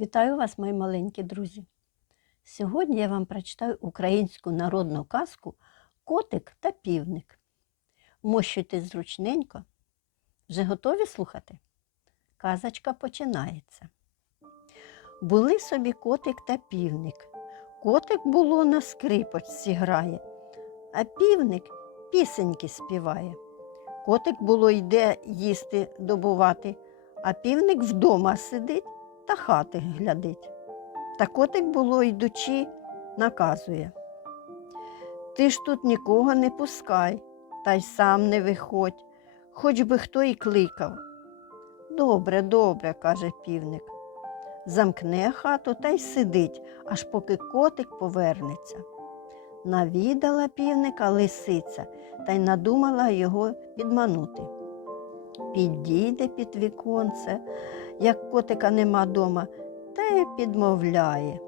Вітаю вас, мої маленькі друзі! Сьогодні я вам прочитаю українську народну казку Котик та півник. Мощуйте зручненько. Вже готові слухати? Казочка починається. Були собі котик та півник. Котик було на скрипочці грає, а півник пісеньки співає. Котик було йде їсти добувати, а півник вдома сидить та хати глядить. Та котик було, йдучи, наказує. Ти ж тут нікого не пускай, та й сам не виходь, хоч би хто і кликав. Добре, добре, каже півник. Замкне хату та й сидить, аж поки котик повернеться. Навідала півника лисиця та й надумала його підманути. Підійде під віконце, як котика нема дома, та й підмовляє.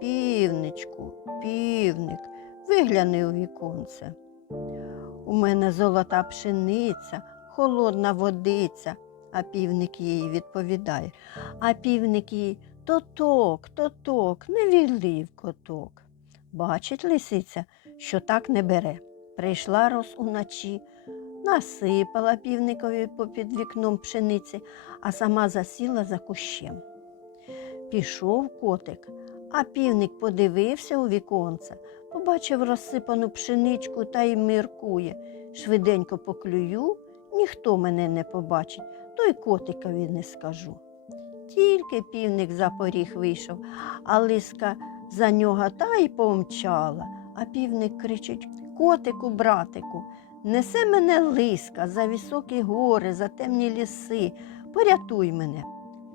Півничку, півник, вигляни у віконце. У мене золота пшениця, холодна водиця, а півник їй відповідає. А півник їй тоток, тоток, не вілив коток. Бачить лисиця, що так не бере. Прийшла роз уночі, насипала півникові попід вікном пшениці, а сама засіла за кущем. Пішов котик, а півник подивився у віконце, побачив розсипану пшеничку та й міркує. Швиденько поклюю, ніхто мене не побачить, то й котикові не скажу. Тільки півник за поріг вийшов, а лиска за нього та й помчала. А півник кричить Котику, братику, несе мене лиска за високі гори, за темні ліси, порятуй мене.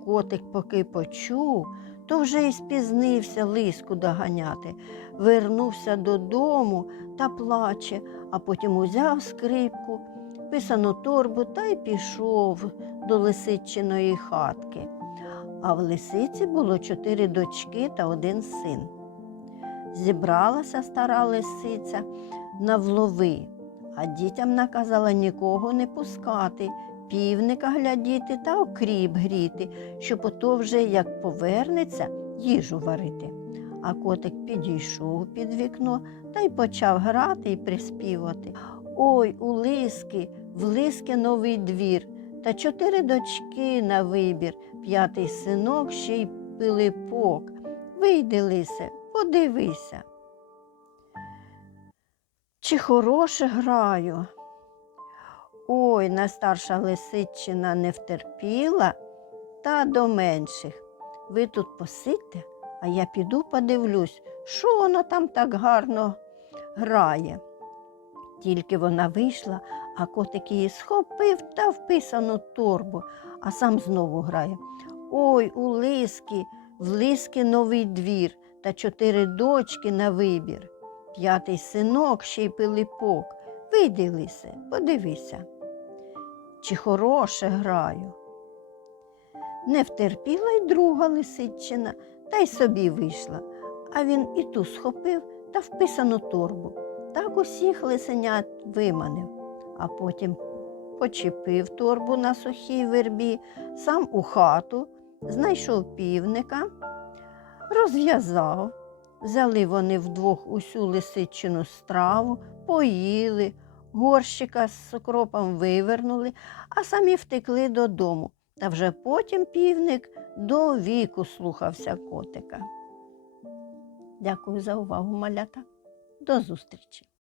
Котик, поки почув, то вже й спізнився лиску доганяти. Вернувся додому та плаче, а потім узяв скрипку, писану торбу та й пішов до лисичиної хатки. А в лисиці було чотири дочки та один син. Зібралася стара лисиця на влови, а дітям наказала нікого не пускати, півника глядіти та окріп гріти, щоб ото вже як повернеться, їжу варити. А котик підійшов під вікно та й почав грати і приспівати. Ой, у лиски, в лиски новий двір, та чотири дочки на вибір, п'ятий синок ще й пилипок. Вийди, лисе, подивися. Чи хороше граю? Ой, найстарша лисичина не втерпіла, та до менших. Ви тут посидьте, а я піду подивлюсь, що воно там так гарно грає. Тільки вона вийшла, а котик її схопив та вписану торбу, а сам знову грає. Ой, у лиски, в лиски новий двір та чотири дочки на вибір. П'ятий синок ще й пилипок. Вийди, лисе, подивися. Чи хороше граю? Не втерпіла й друга лисичина, та й собі вийшла, а він і ту схопив та вписану торбу. Так усіх лисенят виманив, а потім почепив торбу на сухій вербі, сам у хату, знайшов півника, розв'язав. Взяли вони вдвох усю лисичину страву, поїли, горщика з окропом вивернули, а самі втекли додому. Та вже потім півник до віку слухався котика. Дякую за увагу, малята. До зустрічі!